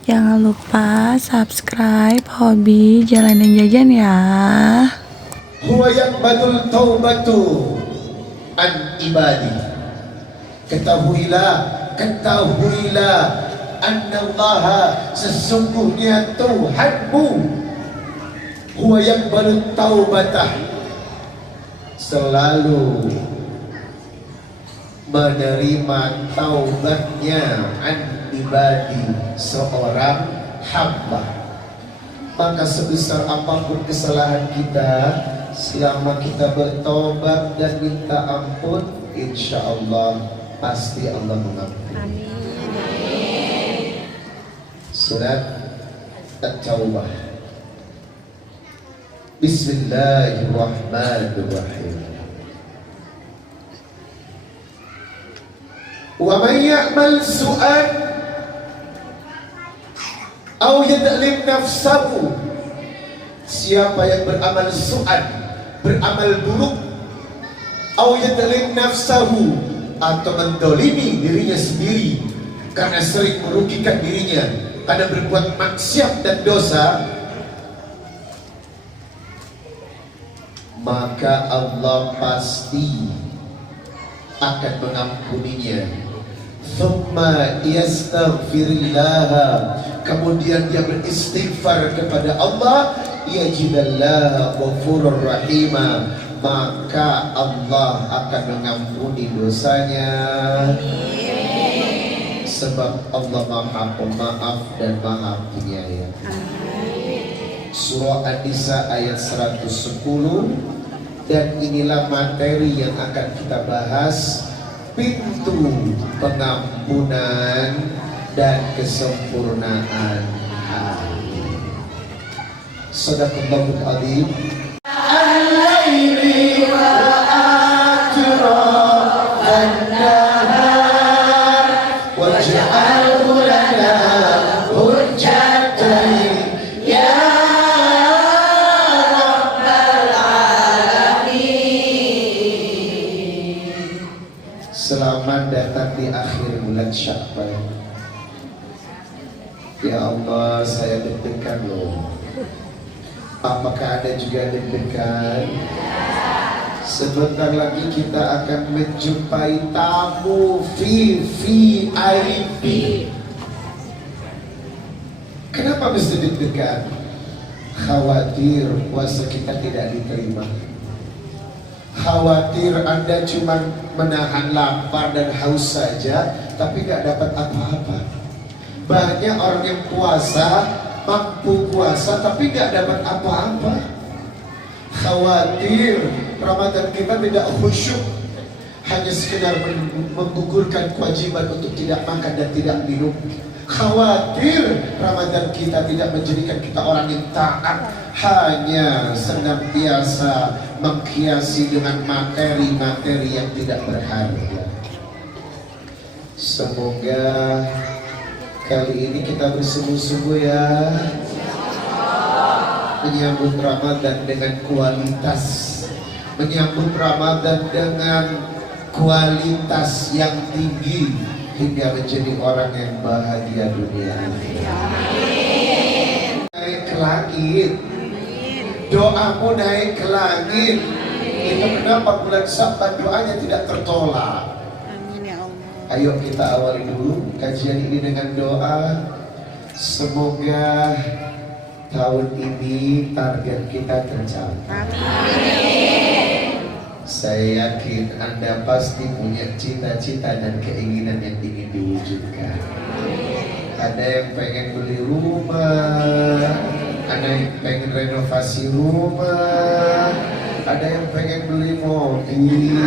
Jangan lupa subscribe Hobi Jalanan Jajan ya. Huwa yaqbalul taubatu an ibadi. Ketahuilah annallaha, sesungguhnya Tuhanmu, huwa yaqbalul taubatah, selalu menerima taubatnya an ibadi, seorang hamba. Maka sebesar apapun kesalahan kita, selama kita bertobat dan minta ampun, insya Allah pasti Allah mengampuni. Surat At-Taubah. Bismillahirrahmanirrahim. Wa man ya'mal su'an aw yadlim nafsahu, siapa yang beramal su'an, beramal buruk, aw yadlim nafsahu, atau mendolimi dirinya sendiri karena sering merugikan dirinya karena berbuat maksiat dan dosa, maka Allah pasti akan mengampuninya. Thumma yastaghfirillah, kemudian dia beristighfar kepada Allah, yajidallaha ghafurur rahima, maka Allah akan mengampuni dosanya. Sebab Allah Maha Pemaaf dan Maha Penyayang. Surah An-Nisa ayat 110. Dan inilah materi yang akan kita bahas, pintu pengampunan dan kesempurnaan hati. Shadaqallahul adzim. Al-laili wa atrafan nahar waj'alhu lana hujjatan ya rabbal alamin. Selamat datang di akhir bulan Sya'ban. Ya Allah, saya deg-degan loh. Apakah Anda juga deg-degan? Sebentar lagi kita akan menjumpai tamu VVIP. Kenapa mesti deg-degan? Khawatir puasa kita tidak diterima. Khawatir Anda cuma menahan lapar dan haus saja, tapi gak dapat apa-apa. Banyak orang yang puasa, mampu puasa, tapi gak dapat apa-apa. Khawatir Ramadan kita tidak khusyuk, hanya sekedar menggugurkan kewajiban untuk tidak makan dan tidak minum. Khawatir Ramadan kita tidak menjadikan kita orang yang taat, hanya senantiasa menghiasi dengan materi-materi yang tidak berharga. Semoga kali ini kita bersungguh-sungguh ya, menyambut Ramadan dengan kualitas, menyambut Ramadan dengan kualitas yang tinggi, hingga menjadi orang yang bahagia dunia akhirat. Naik ke langit, doamu naik ke langit. Itu kenapa bulan Sya'ban doanya tidak tertolak. Amin ya Allah. Ayo kita awali dulu kajian ini dengan doa. Semoga tahun ini target kita tercapai. Saya yakin Anda pasti punya cita-cita dan keinginan yang ingin diwujudkan. Ada yang pengen beli rumah, ada yang pengen renovasi rumah, ada yang pengen beli mobil,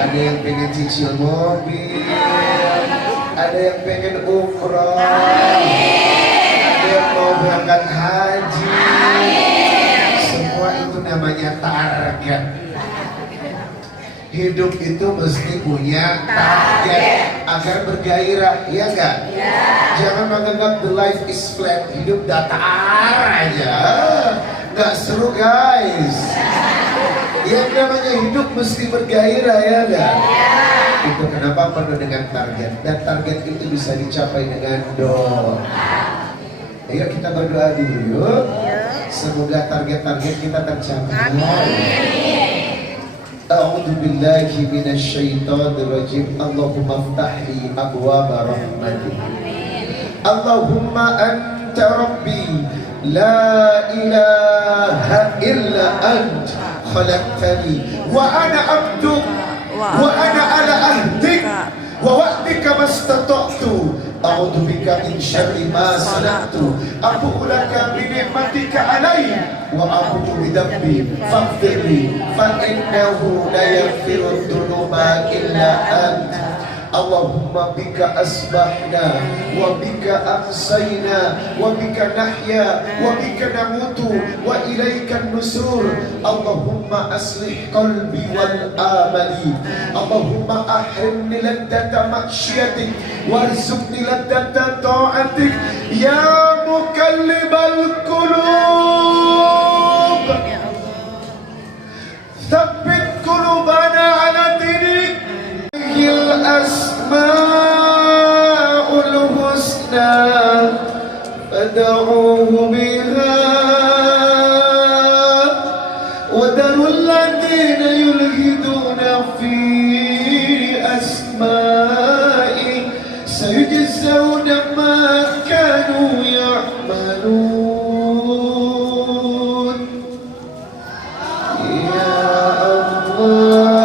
ada yang pengen cicil mobil, ada yang pengen umroh, ada yang mau berangkat haji. Semua itu namanya target. Hidup itu mesti punya target agar bergairah, iya enggak? Ya. Jangan menganggap the life is flat, hidup datar aja, nggak seru guys. Yang namanya hidup mesti bergairah, ya enggak? Ya. Itu kenapa penuh dengan target. Dan target itu bisa dicapai dengan doa. Ayo kita berdoa dulu yuk. Semoga target-target kita tercapai. A'udzu billahi minasyaitonir rajim. Allahumma iftahli abwaaba rahmatik. Allahumma anta rabbi la ilaha illa ant khalaqtani wa ana abduk wa ana ala ahdik wa wa'dika mastata'tu a'udzu bika min syarri ma sana'tu aqulu laka bi ni'matika alayya wa aqulu bi dhanbi faghfirli fa innahu la yaghfiru dhunuba illa anta. Allahumma bika asbahna wa bika amsayna wa bika nahya wa bika namutu wa ilaika nusur. Allahumma aslih qalbi wal amali. Allahumma ahrimni laddata maksyiatik warzuqni laddata ta'atik ya mukallibal qulub. Tsabbit qulubana ala dinik. الأسماء الحسنى فادعوه بها وذروا الذين يلحدون في أسمائه سيجزون ما كانوا يعملون. يا الله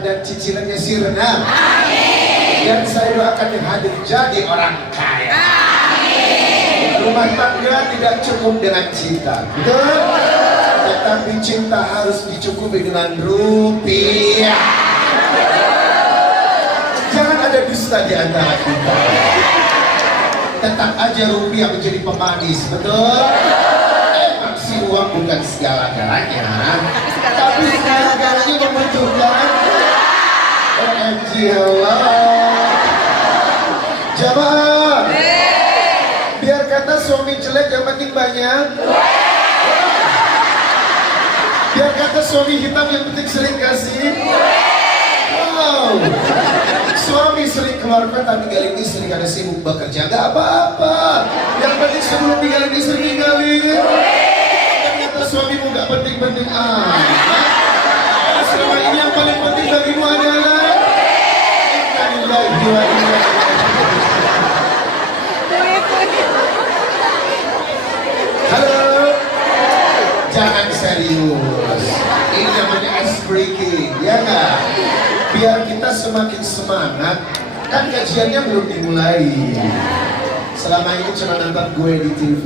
dan cicilannya sirna. Amin. Dan saya doakan yang hadir jadi orang kaya. Amin. Rumah tangga tidak cukup dengan cinta, betul? Tetapi cinta harus dicukupi dengan rupiah. Jangan ada dusta di antara kita. Tetap aja rupiah menjadi pemanis, betul? Emang si uang bukan segala-galanya, tapi segala-galanya membutuhkan OMG Allah. Jamaah, biar kata suami jelek yang penting banyak, biar kata suami hitam yang penting sering kasih. Wow, suami sering keluar kota ninggalin istri karena sibuk bekerja, gak apa-apa. Yang penting sebelum ninggalin istri ninggalin. Ternyata suamimu gak penting-penting selama ini yang paling penting bagimu adalah halo, jangan serius. Ini namanya freaking, ya nggak? Biar kita semakin semangat. Kan kajiannya belum dimulai. Selama ini cuma nonton gue di TV.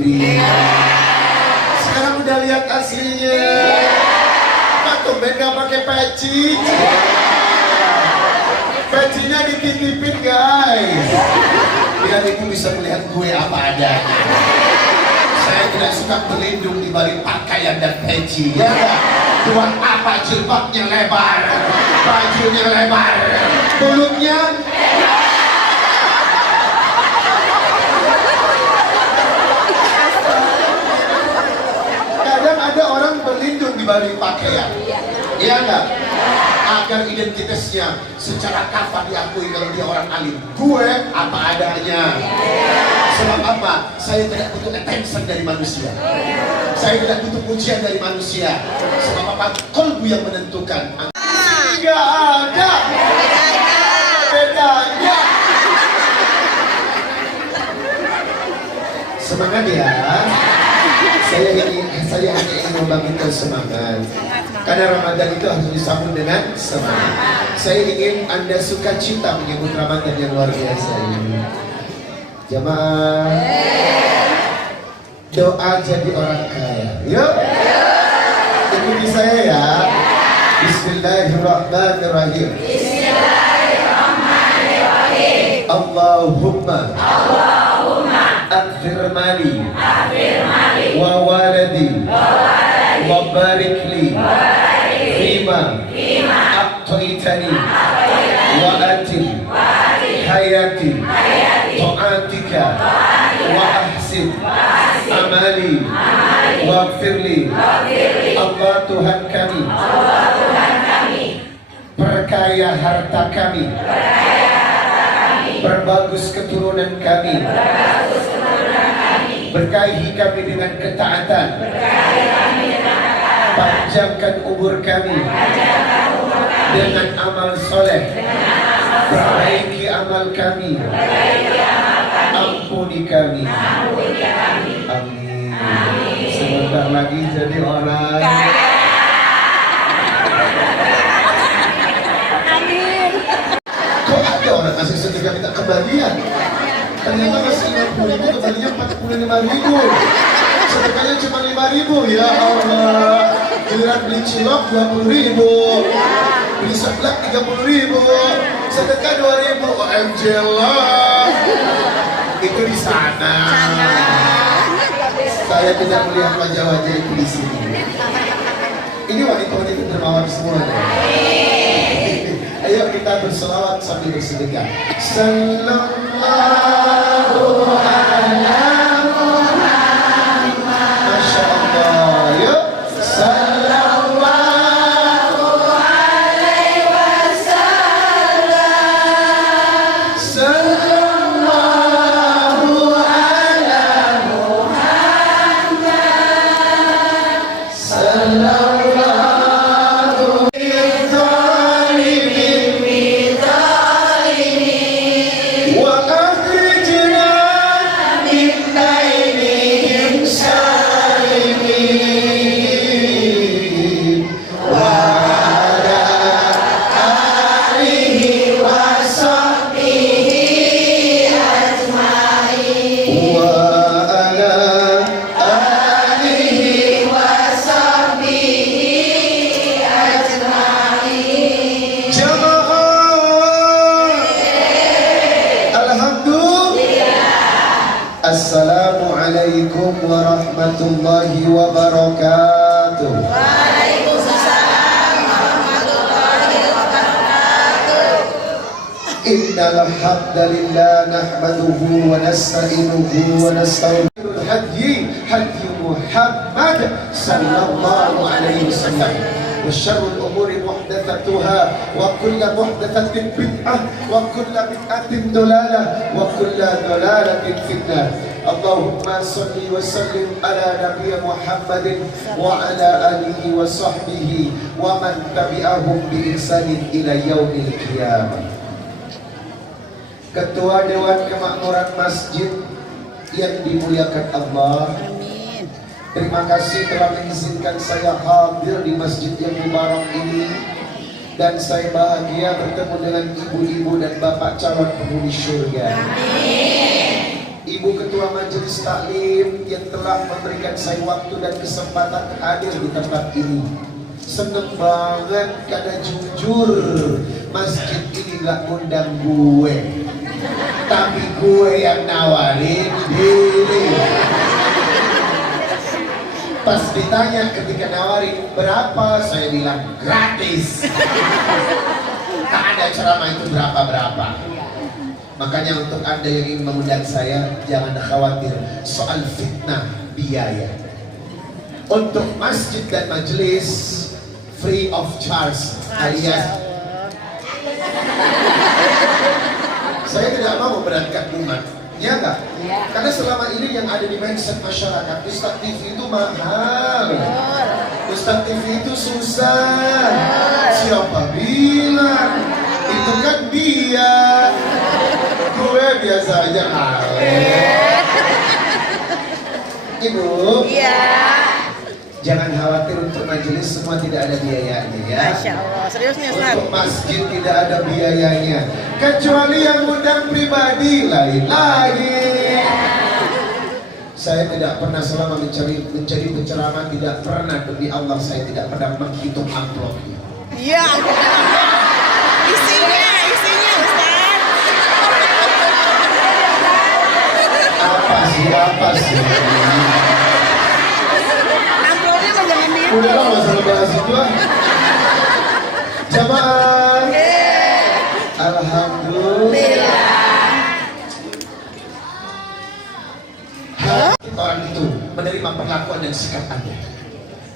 Sekarang udah lihat aslinya. Pak tumben gak pakai peci. Pecinya dititipin guys. Biar ibu bisa melihat gue apa adanya. Saya tidak suka berlindung di balik pakaian dan peci. Ya gak? Buat apa jilbabnya lebar, bajunya lebar, mulutnya kadang ada orang berlindung di balik pakaian. Iya enggak? Agar identitasnya secara kafah diakui kalau dia orang alim. Gue apa adanya. Sebab apa? Saya tidak butuh attention dari manusia. Saya tidak butuh pujian dari manusia. Sebab apa? Kolbu yang menentukan. Tidak ada bedanya. Semangat ya. Saya hanya ingin membangkitkan semangat. Karena Ramadan itu harus disambut dengan semangat. Saya ingin Anda sukacita menyambut Ramadan yang luar biasa ini. Jamaah, doa jadi orang kaya. Yuk, ikuti saya ya. Bismillahirrahmanirrahim. Bismillahirrahmanirrahim. Allahumma aghfir mali wa waladi wa barik li fima a'taitani wa atil hayati ta'atika wa ahsin amali waghfir li. Allah Tuhan kami, perkaya harta kami, perbagus keturunan kami, berkahi kami dengan ketaatan, panjangkan umur kami dengan amal soleh, perbaiki amal kami, ampuni kami. Amin. Sebentar lagi jadi orang. Kok ada orang kasih sedekah minta kembalian? Ternyata masih 50.000, kembalinya 45.000. Sedekahnya cuma 5.000. Ya Allah. Giliran beli cilok 20.000, beli seblak 30.000, sedekah 2.000. OMG lah. Itu di sana. Saya tidak melihat wajah-wajah itu di sini. Ini wanita-wanita dermawan semuanya. Ayo kita berselawat sambil bersedekah. Sallallahu ala Muhammad. Masya Allah. Yuk. Sallallahu alaihi wasallam. Sallallahu ala Muhammad. Sallallahu Assalamualaikum warahmatullahi wabarakatuh. Waalaikumsalam warahmatullahi wabarakatuh. Innal hamdalillah nahmaduhu wa nasta'inuhu wa nastaghfiruh. Hadyi Muhammad sallallahu alaihi wasallam. وشر الأمور محدثاتها وكل محدثة بدعة وكل بدعة ضلالة وكل ضلالة في النار. اللهم صل وسلم على نبي محمد وعلى آله وصحبه ومن تبعهم بإحسان إلى يوم القيامة. Ketua Dewan Kemakmuran Masjid yang dimuliakan Allah, terima kasih telah mengizinkan saya hadir di masjid yang mubarak ini. Dan saya bahagia bertemu dengan ibu-ibu dan bapak calon penghuni surga. Ibu Ketua Majelis Taklim yang telah memberikan saya waktu dan kesempatan hadir di tempat ini. Seneng banget karena jujur masjid ini gak ngundang gue, tapi gue yang nawarin diri. Pas ditanya ketika nawarin berapa, saya bilang gratis. Tak ada ceramah itu berapa-berapa. Makanya untuk Anda yang ingin mengundang saya, jangan khawatir soal fitnah biaya. Untuk masjid dan majelis free of charge, alias saya tidak mau memberatkan umat. Ya enggak? Ya. Karena selama ini yang ada di mindset masyarakat, Ustadz TV itu mahal, Ustadz TV itu susah. Siapa bilang? Itu kan dia. Gue biasa aja kali. Ibu. Iya. Jangan khawatir, untuk majelis semua tidak ada biayanya ya. Masya Allah, serius nih Ustaz. Untuk masjid tidak ada biayanya, kecuali yang undang pribadi lain lagi. Saya tidak pernah selama menjadi penceramah, tidak pernah demi Allah saya tidak pernah menghitung amplopnya. Iya. Isinya Ustaz. Apa sih? Udah lah, masalah bahas itu lah. Jamaah. Alhamdulillah. Hati orang itu menerima perlakuan dan sikap Anda.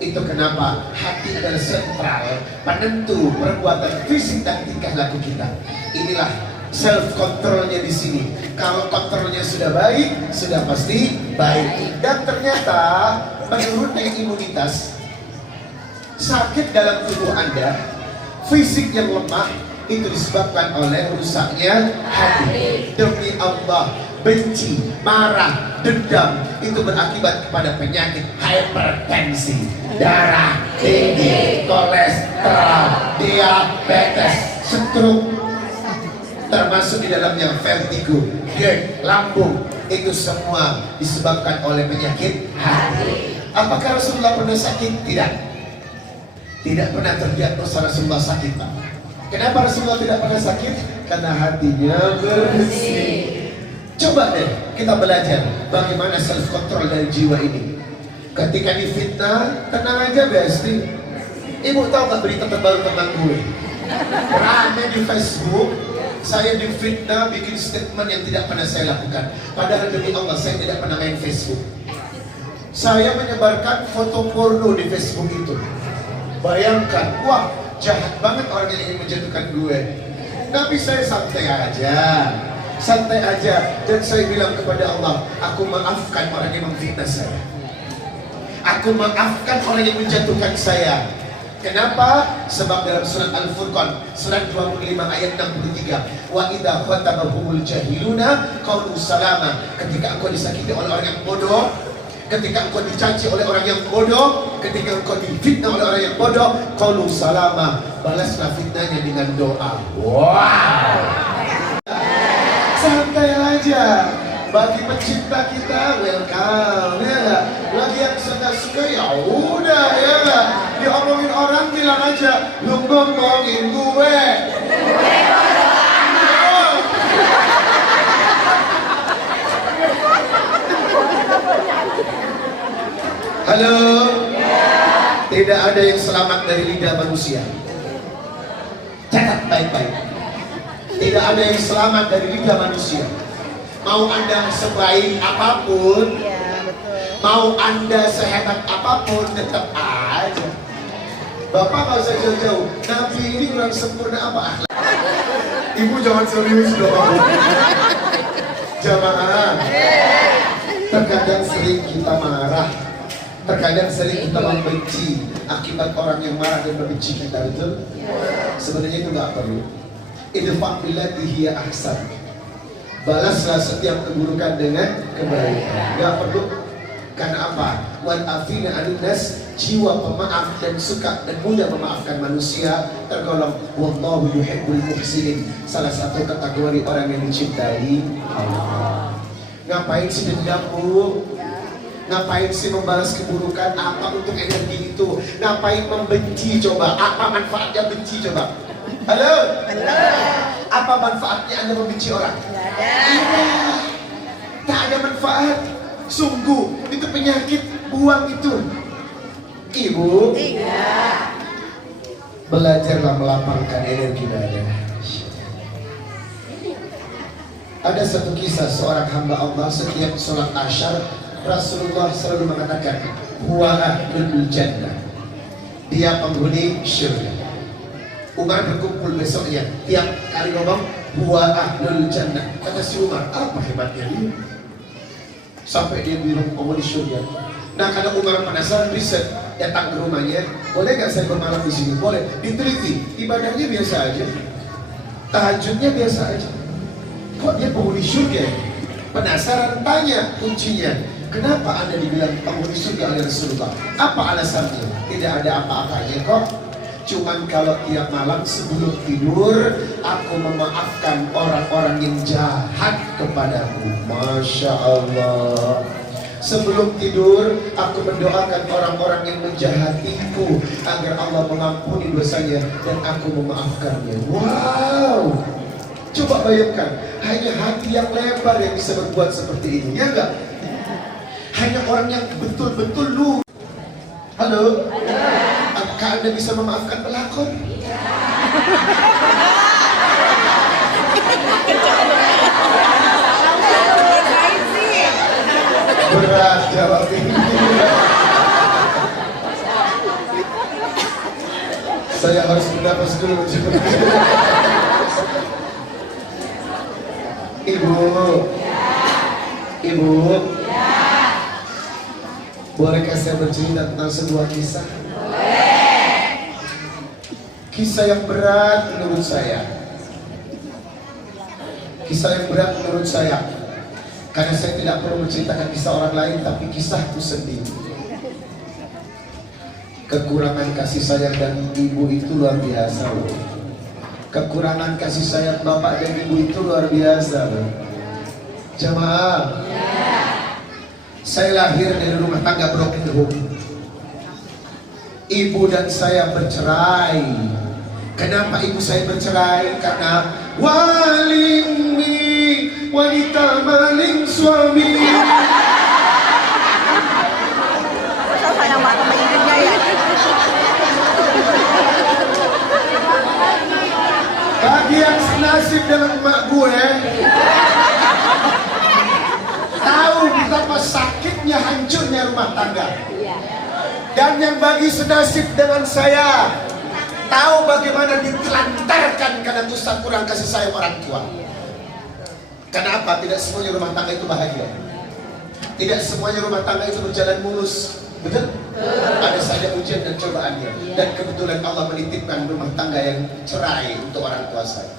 Itu kenapa hati adalah sentral penentu perbuatan fisik dan tingkah laku kita. Inilah self controlnya di sini. Kalau kontrolnya sudah baik, sudah pasti baik. Dan ternyata menurutnya imunitas, sakit dalam tubuh Anda, fisik yang lemah, itu disebabkan oleh rusaknya hati. Demi Allah, benci, marah, dendam itu berakibat kepada penyakit hipertensi, darah tinggi, kolesterol, diabetes, stroke, termasuk di dalamnya vertigo, GERD, lambung. Itu semua disebabkan oleh penyakit hati. Apakah Rasulullah pernah sakit? Tidak pernah terdiagnosa Rasulullah sakit, Pak. Kenapa Rasulullah tidak pernah sakit? Karena hatinya bersih. Coba deh kita belajar bagaimana self control dari jiwa ini. Ketika difitnah, tenang aja Besti. Ibu tahu gak berita terbaru tentang gue? Rame di Facebook, saya difitnah bikin statement yang tidak pernah saya lakukan. Padahal demi Allah saya tidak pernah main Facebook. Saya menyebarkan foto porno di Facebook itu. Bayangkan, wah jahat banget orang yang ingin menjatuhkan gue. Tapi saya santai aja. Dan saya bilang kepada Allah, aku maafkan orang yang memfitnah saya. Aku maafkan orang yang menjatuhkan saya. Kenapa? Sebab dalam surat Al-Furqan, surat 25 ayat 63, wa idza khatabahumul jahiluna qalu salama. Ketika engkau disakiti oleh orang yang bodoh, ketika engkau dicaci oleh orang yang bodoh, ketika engkau difitnah oleh orang yang bodoh, qalu salama, balaslah fitnahnya dengan doa. Wow. Santai aja. Bagi pecinta kita, welcome, ya gak? Bagi yang suka-suka, ya udah, ya gak? Diomongin orang, bilang aja, lu ngomongin gue. Halo? Tidak ada yang selamat dari lidah manusia. Catat baik-baik. Tidak ada yang selamat dari lidah manusia. Mau Anda sebaik apapun, mau Anda sehebat apapun, tetap aja. Bapak gak usah jauh-jauh. Nabi ini kurang sempurna apa akhlak? Ibu jangan serius dong. Jamaah. Terkadang sering kita marah, terkadang sering kita membenci akibat orang yang marah dan membenci kita, betul? Sebenarnya itu gak perlu. Idfa' billati hiya ahsan. Balaslah setiap keburukan dengan kebaikan. Gak perlu. Karena apa? Wan afina anunas, jiwa pemaaf dan suka dan mudah memaafkan manusia tergolong wallahu yuhibbul muhsinin, salah satu kategori orang yang dicintai Allah. Ngapain sih dendam, Bu? Ngapain sih membalas keburukan? Apa untuk energi itu? Ngapain membenci coba? Apa manfaatnya benci coba? Halo? Halo? Apa manfaatnya Anda membenci orang? Tidak ada. Tak ada manfaat. Sungguh, itu penyakit, buang itu. Ibu? Iya. Belajarlah melapangkan energi dada. Ada satu kisah seorang hamba Allah setiap sholat asyar Rasulullah selalu mengatakan huwa ahlul jannah, dia penghuni syurga. Umar berkumpul besoknya, tiap kali ngomong huwa ahlul jannah, kata si Umar, apa hebatnya dia sampai dia bilang penghuni syurga. Nah, karena Umar penasaran, riset, datang ke rumahnya, boleh gak saya bermalam di sini? Boleh. Diteliti, ibadahnya biasa aja, tahajudnya biasa aja, kok dia penghuni syurga? Penasaran, tanya kuncinya, kenapa Anda dibilang penghuni surga oleh Rasulullah? Apa alasannya? Tidak ada apa-apanya kok. Cuman kalau tiap malam sebelum tidur aku memaafkan orang-orang yang jahat kepadaku. Masya Allah. Sebelum tidur aku mendoakan orang-orang yang menjahatiku agar Allah mengampuni dosanya dan aku memaafkannya. Wow. Coba bayangkan, hanya hati yang lebar yang bisa berbuat seperti ini, ya enggak? Hanya orang yang betul-betul lu. Halo? Apakah Anda bisa memaafkan pelakon? Berat jawab ini. Saya harus bernapas dulu. Ibu, bolehkah saya bercerita tentang sebuah kisah? Boleh. Kisah yang berat menurut saya. Kisah yang berat menurut saya. Karena saya tidak perlu menceritakan kisah orang lain, tapi kisahku sendiri. Kekurangan kasih sayang dan ibu itu luar biasa loh. Kekurangan kasih sayang bapak dan ibu itu luar biasa loh. Jamaah, saya lahir dari rumah tangga broken home. Ibu dan saya bercerai. Kenapa ibu saya bercerai? Karena walimi, wanita maling suami. Sayang banget sama ibunya ya. Bagi yang senasib dengan emak gue, tahu betapa sakitnya hancurnya rumah tangga. Dan yang bagi senasib dengan saya, tahu bagaimana ditelantarkan karena dosa kurang kasih sayang orang tua. Kenapa? Tidak semuanya rumah tangga itu bahagia. Tidak semuanya rumah tangga itu berjalan mulus. Betul? Ada saja ujian dan cobaannya. Dan kebetulan Allah menitipkan rumah tangga yang cerai untuk orang tua saya.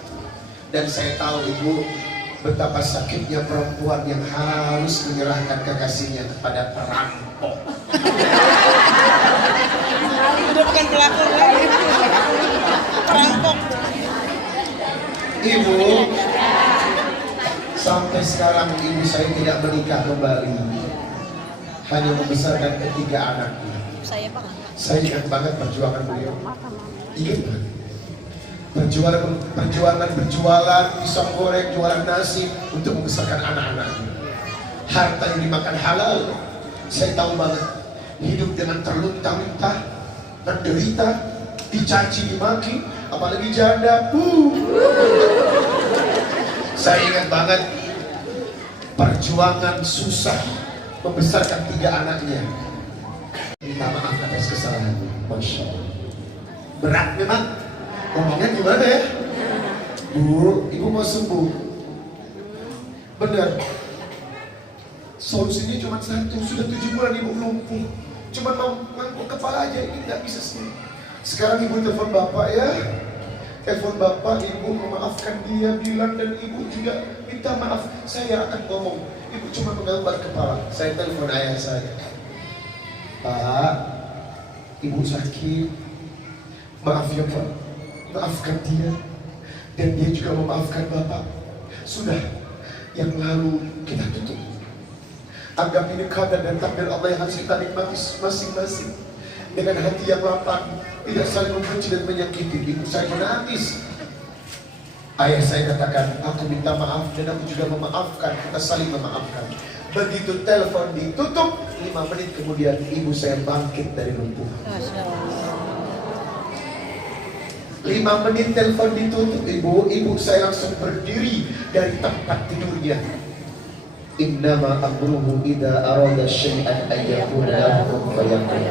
Dan saya tahu ibu betapa sakitnya perempuan yang harus menyerahkan kekasihnya kepada perampok. Udah bukan pelakor lagi. Perampok. Ibu, sampai sekarang ibu saya tidak menikah kembali. Hanya membesarkan ketiga anaknya. Saya ingat banget perjuangan beliau. Ingat banget. Berjualan, pisang goreng, jualan nasi untuk membesarkan anak-anaknya. Harta yang dimakan halal. Saya tahu banget. Hidup dengan terlunta-lunta, menderita, dicaci, dimaki, apalagi janda. Saya ingat banget perjuangan susah membesarkan tiga anaknya. Minta maaf atas kesalahan. Masya Allah. Berat memang. Ngomongnya gimana ya? Bu, ibu mau sembuh. Benar. Solusinya cuma satu. Sudah 7 bulan ibu lumpuh. Cuma mau ngangkuk kepala aja. Ini nggak bisa sembuh. Sekarang ibu telepon bapak ya. Telepon bapak, ibu memaafkan dia, bilang, dan ibu juga minta maaf. Saya akan ngomong. Ibu cuma menggambar kepala. Saya telepon ayah saya. Pak, ibu sakit, maaf ya Pak, maafkan dia, dan dia juga memaafkan Bapak. Sudah, yang lalu kita tutup. Anggap ini qadar dan takdir Allah yang harus kita nikmati masing-masing dengan hati yang lapang, tidak saling membenci dan menyakiti. Ibu saya menangis, ayah saya katakan, aku minta maaf dan aku juga memaafkan. Kita saling memaafkan. Begitu telepon ditutup, 5 menit kemudian ibu saya bangkit dari lumpuh. 5 menit telepon ditutup, ibu saya langsung berdiri dari tempat tidurnya. Innama amruhu idza arada syai'an ayyakuna lahu fayakun.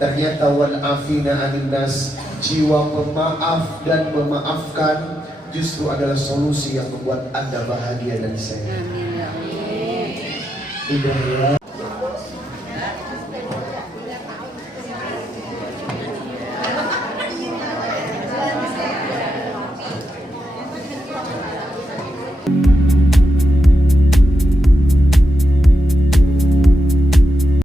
Ternyata wal afina 'anil nas, jiwa pemaaf dan memaafkan justru adalah solusi yang membuat Anda bahagia dan saya. Amin.